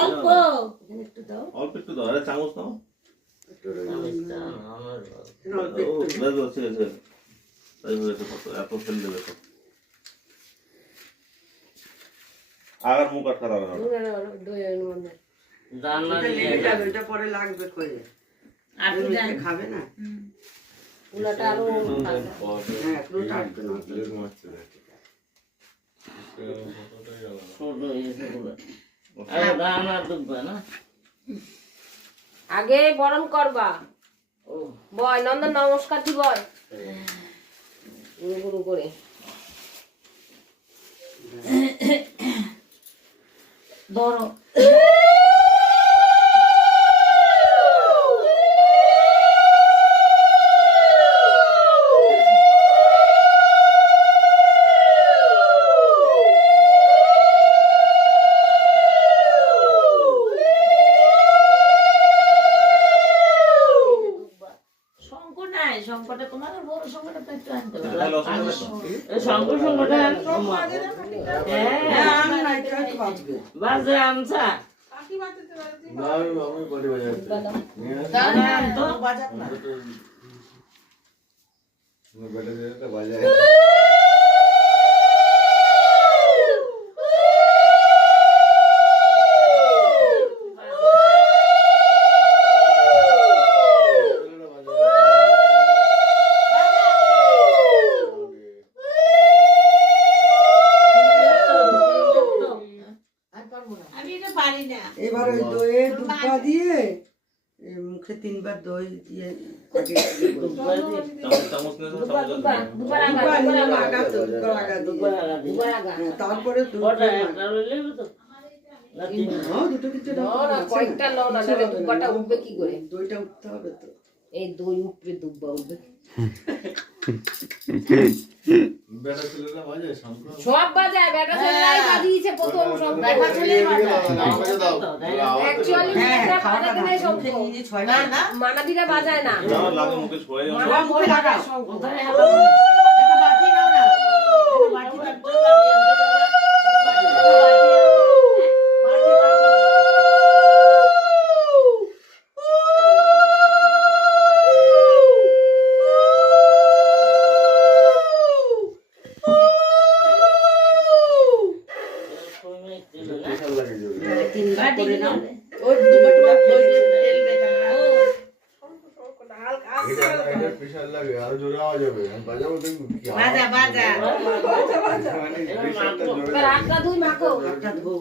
অল্প একটু দাও, অল্প একটু দাও, আরে চামচ দাও। এত ফেল দেবে তো আর মুখ আটকা যাবে না। পরে লাগবে করে আর খাবে না। পুলাটা আরো আগে বরণ করবা। বয় নন্দন নমস্কার দি বয় গুরু গুরু করে ধরো। বাজে আনছা এবার ওই দইয়ে দুধটা দিয়ে মুখে 3 বার দই দিয়ে তারপরে দইটা উঠতে হবে তো। এই দই উপরে দুব্বা উঠবে সব বাজায়। বেটা ছেলেরাই বাজিয়েছে প্রথম সব বেটা ছেলেই বাজায়। অ্যাকচুয়ালি বাজাতে নেই সব মানাদিরা বাজায় না। লাগে মুখে ছয় মুখে লাগাও। বাজা বাজা মানে আটটা দুই মাখো আটটা ধো।